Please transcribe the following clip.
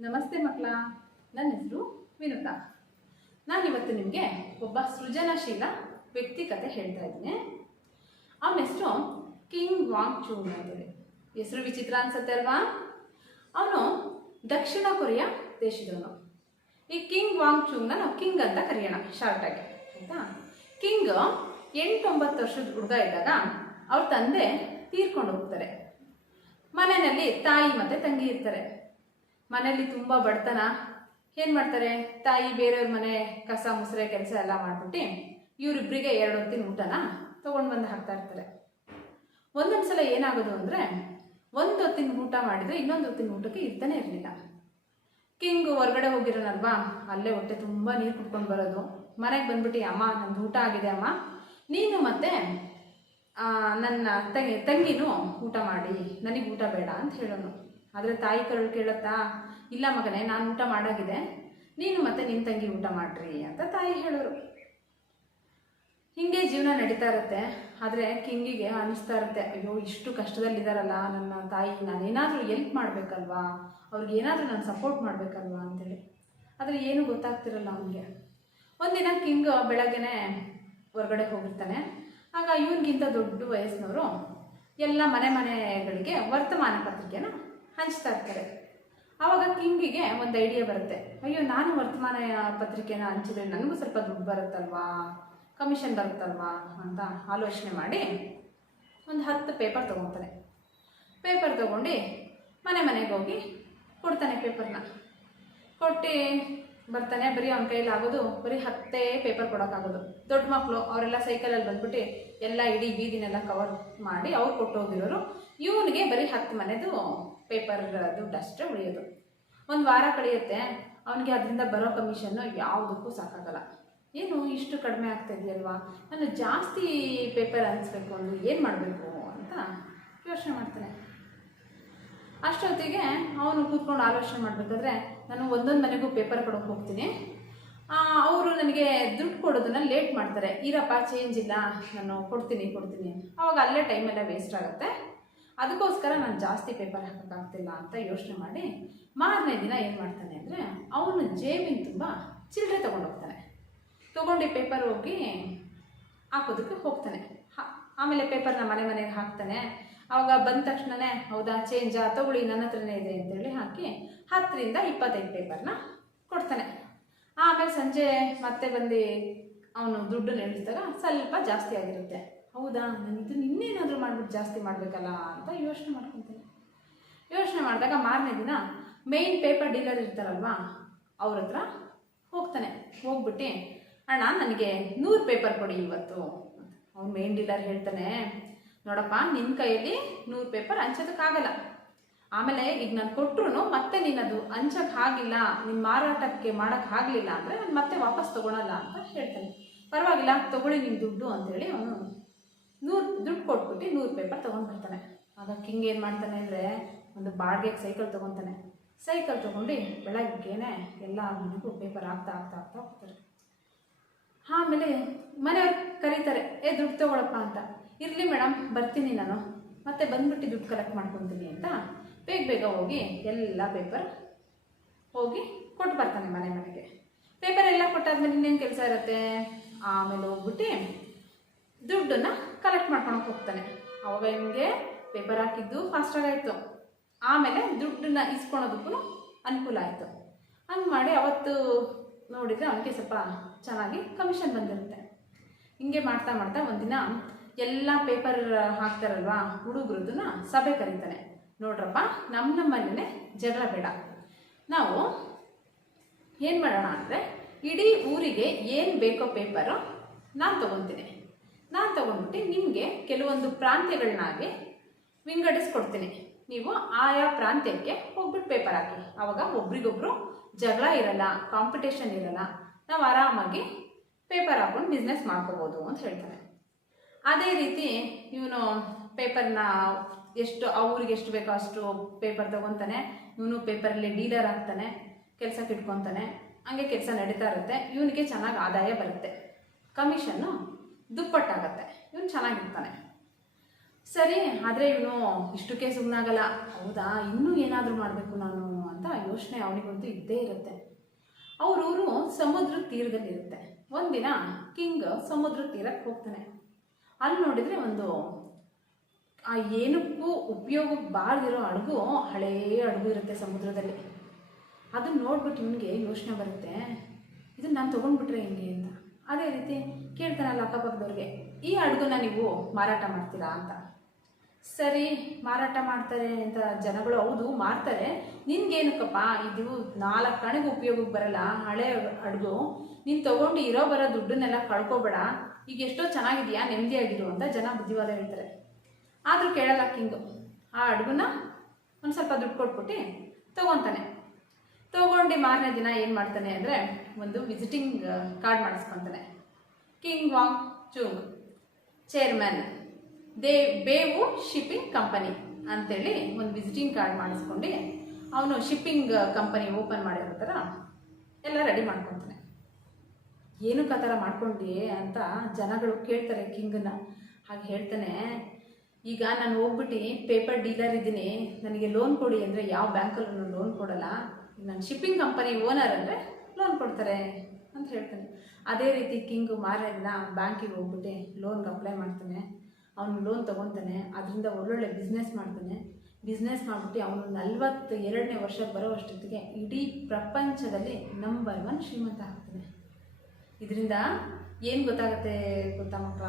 ನಮಸ್ತೆ ಮಕ್ಕಳ. ನನ್ನ ಹೆಸರು ವಿನುತಾ. ನಾನಿವತ್ತು ನಿಮಗೆ ಒಬ್ಬ ಸೃಜನಶೀಲ ವ್ಯಕ್ತಿ ಕತೆ ಹೇಳ್ತಾ ಇದ್ದೀನಿ. ಅವನ ಹೆಸರು ಕಿಂಗ್ ವಾಂಗ್ ಚೂಂಗ್ ಅಂತೇಳಿ ಹೆಸರು ವಿಚಿತ್ರ ಅನ್ಸುತ್ತೆ ಅಲ್ವಾ? ಅವನು ದಕ್ಷಿಣ ಕೊರಿಯಾ ದೇಶದವನು. ಈ ಕಿಂಗ್ ವಾಂಗ್ ಚೂಂಗ್ನ ನಾವು ಕಿಂಗ್ ಅಂತ ಕರೆಯೋಣ ಶಾರ್ಟಾಗಿ ಆಯಿತಾ? ಕಿಂಗ್ ಎಂಟೊಂಬತ್ತು ವರ್ಷದ ಹುಡುಗ ಇದ್ದಾಗ ಅವ್ರ ತಂದೆ ತೀರ್ಕೊಂಡು ಹೋಗ್ತಾರೆ. ಮನೆಯಲ್ಲಿ ತಾಯಿ ಮತ್ತೆ ತಂಗಿ ಇರ್ತಾರೆ. ಮನೆಯಲ್ಲಿ ತುಂಬ ಬಡತನ. ಏನು ಮಾಡ್ತಾರೆ? ತಾಯಿ ಬೇರೆಯವ್ರ ಮನೆ ಕಸ, ಮುಸ್ರೆ, ಕೆಲಸ ಎಲ್ಲ ಮಾಡ್ಬಿಟ್ಟು ಇವರಿಬ್ಬರಿಗೆ ಎರಡು ಹೊತ್ತಿನ ಊಟನ ತೊಗೊಂಡು ಬಂದು ಹಾಕ್ತಾ ಇರ್ತಾರೆ. ಒಂದೊಂದು ಸಲ ಏನಾಗೋದು ಅಂದರೆ ಒಂದು ಹೊತ್ತಿನ ಊಟ ಮಾಡಿದರೆ ಇನ್ನೊಂದು ಹೊತ್ತಿನ ಊಟಕ್ಕೆ ಇರ್ತಾನೆ ಇರಲಿಲ್ಲ. ಕಿಂಗ್ ಹೊರಗಡೆ ಹೋಗಿರೋನಲ್ವಾ? ಅಲ್ಲೇ ಹೊಟ್ಟೆ ತುಂಬ ನೀರು ಕುಡ್ಕೊಂಡು ಬರೋದು. ಮನೆಗೆ ಬಂದ್ಬಿಟ್ಟು, ಅಮ್ಮ, ನಂದು ಊಟ ಆಗಿದೆ ಅಮ್ಮ. ನೀನು ಮತ್ತೆ ನನ್ನ ತಂಗಿ, ತಂಗಿನೂ ಊಟ ಮಾಡಿ. ನನಗೆ ಊಟ ಬೇಡ ಅಂತ ಹೇಳೋನು. ಆದರೆ ತಾಯಿ ಕರಳು ಕೇಳುತ್ತಾ, ಇಲ್ಲ ಮಗನೇ, ನಾನು ಊಟ ಮಾಡಾಗಿದೆ. ನೀನು ಮತ್ತೆ ನಿನ್ನ ತಂಗಿ ಊಟ ಮಾಡ್ರಿ ಅಂತ ತಾಯಿ ಹೇಳೋರು. ಹಿಂಗೆ ಜೀವನ ನಡೀತಾ ಇರುತ್ತೆ. ಆದರೆ ಕಿಂಗಿಗೆ ಅನಿಸ್ತಾ ಇರುತ್ತೆ, ಅಯ್ಯೋ, ಇಷ್ಟು ಕಷ್ಟದಲ್ಲಿದ್ದಾರಲ್ಲ ನನ್ನ ತಾಯಿ, ನಾನೇನಾದರೂ ಎಲ್ಪ್ ಮಾಡಬೇಕಲ್ವಾ? ಅವ್ರಿಗೆ ಏನಾದರೂ ನಾನು ಸಪೋರ್ಟ್ ಮಾಡಬೇಕಲ್ವಾ? ಅಂತೇಳಿ. ಆದರೆ ಏನೂ ಗೊತ್ತಾಗ್ತಿರಲ್ಲ ಅವನಿಗೆ. ಒಂದಿನ ಕಿಂಗ್ ಬೆಳಗ್ಗೆನೆ ಹೊರಗಡೆ ಹೋಗಿರ್ತಾನೆ. ಆಗ ಇವನಿಗಿಂತ ದೊಡ್ಡ ವಯಸ್ಸಿನವರು ಎಲ್ಲ ಮನೆ ಮನೆಗಳಿಗೆ ವರ್ತಮಾನ ಪತ್ರಿಕೆನ ಹಂಚ್ತಾ ಇರ್ತಾರೆ ಆವಾಗ ಕಿಂಗಿಗೆ ಒಂದು ಐಡಿಯಾ ಬರುತ್ತೆ. ಅಯ್ಯೋ, ನಾನು ವರ್ತಮಾನ ಪತ್ರಿಕೆನ ಹಂಚಿದ್ರೆ ನನಗೂ ಸ್ವಲ್ಪ ದುಡ್ಡು ಬರುತ್ತಲ್ವಾ? ಕಮಿಷನ್ ಬರುತ್ತಲ್ವಾ? ಅಂತ ಆಲೋಚನೆ ಮಾಡಿ ಒಂದು ಹತ್ತು ಪೇಪರ್ ತೊಗೊತಾನೆ. ಪೇಪರ್ ತೊಗೊಂಡು ಮನೆ ಮನೆಗೆ ಹೋಗಿ ಕೊಡ್ತಾನೆ ಪೇಪರ್ನ ಕೊಟ್ಟು ಬರ್ತಾನೆ. ಬರೀ ಅವ್ನ ಕೈಲಿ ಆಗೋದು ಬರೀ ಹತ್ತೇ ಪೇಪರ್ ಕೊಡೋಕ್ಕಾಗೋದು. ದೊಡ್ಡ ಮಕ್ಕಳು ಅವರೆಲ್ಲ ಸೈಕಲಲ್ಲಿ ಬಂದ್ಬಿಟ್ಟು ಎಲ್ಲ ಇಡೀ ಬೀದಿನೆಲ್ಲ ಕವರ್ ಮಾಡಿ ಅವ್ರು ಕೊಟ್ಟು ಹೋಗಿರೋರು. ಇವನಿಗೆ ಬರೀ ಹತ್ತು ಮನೆದು ಪೇಪರ್ ದುಡ್ಡು ಅಷ್ಟೇ ಉಳಿಯೋದು. ಒಂದು ವಾರ ಕಳೆಯುತ್ತೆ, ಅವನಿಗೆ ಅದರಿಂದ ಬರೋ ಕಮಿಷನ್ನು ಯಾವುದಕ್ಕೂ ಸಾಕಾಗಲ್ಲ. ಏನು ಇಷ್ಟು ಕಡಿಮೆ ಆಗ್ತಾ ಇದೆಯಲ್ವಾ? ನಾನು ಜಾಸ್ತಿ ಪೇಪರ್ ಅನಿಸ್ಬೇಕು ಅಂದ್ರೆ ಏನು ಮಾಡಬೇಕು ಅಂತ ಯೋಚನೆ ಮಾಡ್ತಾನೆ. ಅಷ್ಟೊತ್ತಿಗೆ ಅವನು ಕೂತ್ಕೊಂಡು ಆಲೋಚನೆ ಮಾಡಬೇಕಾದ್ರೆ ನಾನು ಒಂದೊಂದು ಮನೆಗೂ ಪೇಪರ್ ಕೊಡೋಕೆ ಹೋಗ್ತೀನಿ. ಅವರು ನನಗೆ ದುಡ್ಡು ಕೊಡೋದನ್ನ ಲೇಟ್ ಮಾಡ್ತಾರೆ. ಇರಪ್ಪ ಚೇಂಜ್ ಇಲ್ಲ. ನಾನು ಕೊಡ್ತೀನಿ ಕೊಡ್ತೀನಿ. ಅವಾಗ ಅಲ್ಲೇ ಟೈಮೆಲ್ಲ ವೇಸ್ಟ್ ಆಗುತ್ತೆ. ಅದಕ್ಕೋಸ್ಕರ ನಾನು ಜಾಸ್ತಿ ಪೇಪರ್ ಹಾಕೋಕ್ಕಾಗ್ತಿಲ್ಲ ಅಂತ ಯೋಚನೆ ಮಾಡಿ ಮಾರನೇ ದಿನ ಏನು ಮಾಡ್ತಾನೆ ಅಂದರೆ ಅವನು ಜೇಬಿನ ತುಂಬ ಚಿಲ್ಲರೆ ತೊಗೊಂಡೋಗ್ತಾನೆ ತೊಗೊಂಡು ಪೇಪರ್ ಹೋಗಿ ಹಾಕೋದಕ್ಕೆ ಹೋಗ್ತಾನೆ. ಆಮೇಲೆ ಪೇಪರ್ನ ಮನೆ ಮನೆಗೆ ಹಾಕ್ತಾನೆ. ಅವಾಗ ಬಂದ ತಕ್ಷಣನೇ, ಹೌದಾ ಚೇಂಜಾ ತಗೊಳ್ಳಿ, ನನ್ನ ಹತ್ರನೇ ಇದೆ ಅಂತೇಳಿ ಹಾಕಿ ಹತ್ತರಿಂದ ಇಪ್ಪತ್ತೈದು ಪೇಪರ್ನ ಕೊಡ್ತಾನೆ. ಆಮೇಲೆ ಸಂಜೆ ಮತ್ತೆ ಬಂದು ಅವನು ದುಡ್ಡು ಎಣಿಸಿದಾಗ ಸ್ವಲ್ಪ ಜಾಸ್ತಿ ಆಗಿರುತ್ತೆ. ಹೌದಾ? ನಾನು ನಿನ್ನೇನಾದರೂ ಮಾಡ್ಬಿಟ್ಟು ಜಾಸ್ತಿ ಮಾಡಬೇಕಲ್ಲ ಅಂತ ಯೋಚನೆ ಮಾಡ್ಕೊತೀನಿ. ಯೋಚನೆ ಮಾಡಿದಾಗ ಮಾರನೇ ದಿನ ಮೇಯ್ನ್ ಪೇಪರ್ ಡೀಲರ್ ಇರ್ತಾರಲ್ವಾ, ಅವ್ರ ಹತ್ರ ಹೋಗ್ತಾನೆ. ಹೋಗ್ಬಿಟ್ಟು, ಅಣ್ಣ, ನನಗೆ ನೂರು ಪೇಪರ್ ಕೊಡಿ ಇವತ್ತು. ಅವ್ನು ಮೇನ್ ಡೀಲರ್ ಹೇಳ್ತಾನೆ, ನೋಡಪ್ಪ ನಿನ್ನ ಕೈಯಲ್ಲಿ ನೂರು ಪೇಪರ್ ಹಂಚೋದಕ್ಕಾಗಲ್ಲ. ಆಮೇಲೆ ಈಗ ನಾನು ಕೊಟ್ಟರು ಮತ್ತೆ ನೀನು ಅದು ಹಂಚಕ್ಕೆ ಆಗಿಲ್ಲ ನಿನ್ನ ಮಾರಾಟಕ್ಕೆ ಮಾಡೋಕ್ಕೆ ಆಗಲಿಲ್ಲ ಅಂದರೆ ನಾನು ಮತ್ತೆ ವಾಪಸ್ ತೊಗೊಳಲ್ಲ ಅಂತ ಹೇಳ್ತಾನೆ. ಪರವಾಗಿಲ್ಲ, ತೊಗೊಳ್ಳಿ ನಿಮ್ಮ ದುಡ್ಡು ಅಂತೇಳಿ ಅವನು ನೂರು ದುಡ್ಡು ಕೊಟ್ಬಿಟ್ಟು ನೂರು ಪೇಪರ್ ತೊಗೊಂಡು ಬರ್ತಾನೆ ಆಗ ಕಿಂಗ್ ಏನು ಮಾಡ್ತಾನೆ ಅಂದರೆ ಒಂದು ಬಾಡಿಗೆಗೆ ಸೈಕಲ್ ತೊಗೊತಾನೆ. ಸೈಕಲ್ ತೊಗೊಂಡು ಬೆಳಗ್ಗೆನೆ ಎಲ್ಲ ಮನೆಗೂ ಪೇಪರ್ ಹಾಕ್ತಾ ಹಾಕ್ತಾ ಹಾಕ್ತಾ ಹೋಗ್ತಾರೆ. ಆಮೇಲೆ ಮನೆಯವ್ರು ಕರೀತಾರೆ, ಏ, ದುಡ್ಡು ತೊಗೊಳಪ್ಪ ಅಂತ. ಇರಲಿ ಮೇಡಮ್ ಬರ್ತೀನಿ ನಾನು. ಮತ್ತೆ ಬಂದ್ಬಿಟ್ಟು ದುಡ್ಡು ಕಲೆಕ್ಟ್ ಮಾಡ್ಕೊತೀನಿ ಅಂತ ಬೇಗ ಬೇಗ ಹೋಗಿ ಎಲ್ಲ ಪೇಪರ್ ಹೋಗಿ ಕೊಟ್ಟು ಬರ್ತಾನೆ ಮನೆ ಮನೆಗೆ. ಪೇಪರ್ ಎಲ್ಲ ಕೊಟ್ಟಾದ್ಮೇಲೆ ಇನ್ನೇನು ಕೆಲಸ ಇರುತ್ತೆ? ಆಮೇಲೆ ಹೋಗ್ಬಿಟ್ಟು ದುಡ್ಡನ್ನ ಕಲೆಕ್ಟ್ ಮಾಡ್ಕೊಳಕ್ಕೆ ಹೋಗ್ತಾನೆ. ಅವಾಗ ನಿಮಗೆ ಪೇಪರ್ ಹಾಕಿದ್ದು ಫಾಸ್ಟಾಗಾಯಿತು ಆಮೇಲೆ ದುಡ್ಡನ್ನ ಇಸ್ಕೊಳೋದಕ್ಕೂ ಅನುಕೂಲ ಆಯಿತು. ಹಂಗೆ ಮಾಡಿ ಅವತ್ತು ನೋಡಿದರೆ ಅವನಿಗೆ ಸ್ವಲ್ಪ ಚೆನ್ನಾಗಿ ಕಮಿಷನ್ ಬಂದಿರುತ್ತೆ. ಹಿಂಗೆ ಮಾಡ್ತಾ ಮಾಡ್ತಾ ಒಂದಿನ ಎಲ್ಲ ಪೇಪರ್ ಹಾಕ್ತಾರಲ್ವಾ, ಹುಡುಗರದನ್ನ ಸಭೆ ಕರೀತಾನೆ. ನೋಡ್ರಪ್ಪ ನಮ್ಮ ನಮ್ಮಲ್ಲೇ ಜಗಳ ಬೇಡ. ನಾವು ಏನು ಮಾಡೋಣ ಅಂದರೆ ಇಡೀ ಊರಿಗೆ ಏನು ಬೇಕೋ ಪೇಪರು ನಾನು ತೊಗೊತೀನಿ. ನಾನು ತಗೊಂಡ್ಬಿಟ್ಟು ನಿಮಗೆ ಕೆಲವೊಂದು ಪ್ರಾಂತ್ಯಗಳನ್ನಾಗಿ ವಿಂಗಡಿಸ್ಕೊಡ್ತೀನಿ. ನೀವು ಆಯಾ ಪ್ರಾಂತ್ಯಕ್ಕೆ ಹೋಗ್ಬಿಟ್ಟು ಪೇಪರ್ ಹಾಕಿ. ಆವಾಗ ಒಬ್ರಿಗೊಬ್ರು ಜಗಳ ಇರಲ್ಲ ಕಾಂಪಿಟೇಷನ್ ಇರಲ್ಲ, ನಾವು ಆರಾಮಾಗಿ ಪೇಪರ್ ಹಾಕೊಂಡು ಬಿಸ್ನೆಸ್ ಮಾಡ್ಕೋಬೋದು ಅಂತ ಹೇಳ್ತಾರೆ. ಅದೇ ರೀತಿ ಇವನು ಪೇಪರ್ನ ಎಷ್ಟು, ಅವ್ರಿಗೆ ಎಷ್ಟು ಬೇಕೋ ಅಷ್ಟು ಪೇಪರ್ ತಗೊತಾನೆ, ಇವನು ಪೇಪರಲ್ಲಿ ಡೀಲರ್ ಆಗ್ತಾನೆ ಕೆಲಸಕ್ಕೆ ಇಟ್ಕೊತಾನೆ, ಹಂಗೆ ಕೆಲಸ ನಡೀತಾ ಇರುತ್ತೆ, ಇವನಿಗೆ ಚೆನ್ನಾಗಿ ಆದಾಯ ಬರುತ್ತೆ. ಕಮಿಷನ್ನು ದುಪ್ಪಟ್ಟಾಗತ್ತೆ. ಇವನು ಚೆನ್ನಾಗಿರ್ತಾನೆ ಸರಿ, ಆದರೆ ಇವನು ಇಷ್ಟಕ್ಕೆ ಸುಮ್ಮನಾಗಲ್ಲ ಹೌದಾ? ಇನ್ನೂ ಏನಾದರೂ ಮಾಡಬೇಕು ನಾನು ಅಂತ ಯೋಚನೆ ಅವನಿಗಂತೂ ಇದ್ದೇ ಇರುತ್ತೆ. ಅವರೂರು ಸಮುದ್ರ ತೀರದಲ್ಲಿರುತ್ತೆ. ಒಂದಿನ ಕಿಂಗ್ ಸಮುದ್ರ ತೀರಕ್ಕೆ ಹೋಗ್ತಾನೆ. ಅಲ್ಲಿ ನೋಡಿದರೆ ಒಂದು, ಆ ಏನಕ್ಕೂ ಉಪಯೋಗಕ್ಕೆ ಬಾರದಿರೋ ಹಡಗು ಹಳೇ ಹಡಗು ಇರುತ್ತೆ ಸಮುದ್ರದಲ್ಲಿ. ಅದನ್ನು ನೋಡ್ಬಿಟ್ಟು ಇವನಿಗೆ ಯೋಚನೆ ಬರುತ್ತೆ. ಇದನ್ನು ನಾನು ತೊಗೊಂಡ್ಬಿಟ್ರೆ ಹೆಂಗೆ ಅಂತ. ಅದೇ ರೀತಿ ಕೇಳ್ತಾನಲ್ಲ ಅಕ್ಕಪಕ್ಕದವ್ರಿಗೆ, ಈ ಹಡಗನ್ನ ನೀವು ಮಾರಾಟ ಮಾಡ್ತೀರಾ ಅಂತ. ಸರಿ, ಮಾರಾಟ ಮಾಡ್ತಾರೆ ಅಂತ ಜನಗಳು ಹೌದು ಮಾರ್ತಾರೆ ನಿನ್ಗೇನಕ್ಕಪ್ಪ, ಇದು ನಾಲ್ಕು ಕಣಗೆ ಉಪಯೋಗಕ್ಕೆ ಬರಲ್ಲ, ಹಳೆ ಹಡ್ಗು ನೀನು ತಗೊಂಡು ಇರೋ ಬರೋ ದುಡ್ಡನ್ನೆಲ್ಲ ಕಳ್ಕೊಬೇಡ, ಈಗ ಎಷ್ಟೋ ಚೆನ್ನಾಗಿದೆಯಾ, ನೆಮ್ಮದಿಯಾಗಿರು ಅಂತ ಜನ ಬುದ್ಧಿವಾದ ಹೇಳ್ತಾರೆ. ಆದರೂ ಕೇಳಲ್ಲ ಕಿಂಗು. ಆ ಹಡಗುನ ಒಂದು ಸ್ವಲ್ಪ ದುಡ್ಡು ಕೊಟ್ಬಿಟ್ಟು ತೊಗೊತಾನೆ. ತೊಗೊಂಡು ಮಾರನೇ ದಿನ ಏನು ಮಾಡ್ತಾನೆ ಅಂದರೆ ಒಂದು ವಿಸಿಟಿಂಗ್ ಕಾರ್ಡ್ ಮಾಡಿಸ್ಕೊತಾನೆ. ಕಿಂಗ್ ವಾಂಗ್ ಚೂಂಗ್ ಚೇರ್ಮನ್ ದೇ ಬೇವು ಶಿಪ್ಪಿಂಗ್ ಕಂಪನಿ ಅಂತೇಳಿ ಒಂದು ವಿಸಿಟಿಂಗ್ ಕಾರ್ಡ್ ಮಾಡಿಸ್ಕೊಂಡು ಅವನು ಶಿಪ್ಪಿಂಗ್ ಕಂಪನಿ ಓಪನ್ ಮಾಡಿರೋ ಥರ ಎಲ್ಲ ರೆಡಿ ಮಾಡ್ಕೊತಾನೆ. ಏನಕ್ಕೆ ಆ ಥರ ಮಾಡ್ಕೊಂಡಿ ಅಂತ ಜನಗಳು ಕೇಳ್ತಾರೆ ಕಿಂಗನ್ನ ಹಾಗೆ ಹೇಳ್ತಾನೆ, ಈಗ ನಾನು ಹೋಗ್ಬಿಟ್ಟು ಪೇಪರ್ ಡೀಲರ್ ಇದ್ದೀನಿ. ನನಗೆ ಲೋನ್ ಕೊಡಿ ಅಂದರೆ ಯಾವ ಬ್ಯಾಂಕಲ್ಲೂ ಲೋನ್ ಕೊಡಲ್ಲ. ನಾನು ಶಿಪ್ಪಿಂಗ್ ಕಂಪನಿ ಓನರ್ ಅಂದರೆ ಲೋನ್ ಕೊಡ್ತಾರೆ ಅಂತ ಹೇಳ್ತಾನೆ. ಅದೇ ರೀತಿ ಕಿಂಗು ಮಾರನೇ ದಿನ ಬ್ಯಾಂಕಿಗೆ ಹೋಗ್ಬಿಟ್ಟು ಲೋನ್ಗೆ ಅಪ್ಲೈ ಮಾಡ್ತಾನೆ. ಅವನು ಲೋನ್ ತೊಗೊತಾನೆ, ಅದರಿಂದ ಒಳ್ಳೊಳ್ಳೆ ಬಿಸ್ನೆಸ್ ಮಾಡ್ತಾನೆ. ಬಿಸ್ನೆಸ್ ಮಾಡಿಬಿಟ್ಟು ಅವನು ನಲ್ವತ್ತು ಎರಡನೇ ವರ್ಷ ಬರೋ ಅಷ್ಟೊತ್ತಿಗೆ ಇಡೀ ಪ್ರಪಂಚದಲ್ಲಿ ನಂಬರ್ ಒನ್ ಶ್ರೀಮಂತ ಆಗ್ತಾನೆ. ಇದರಿಂದ ಏನು ಗೊತ್ತಾಗುತ್ತೆ ಗೊತ್ತಾ ಮಕ್ಕಳ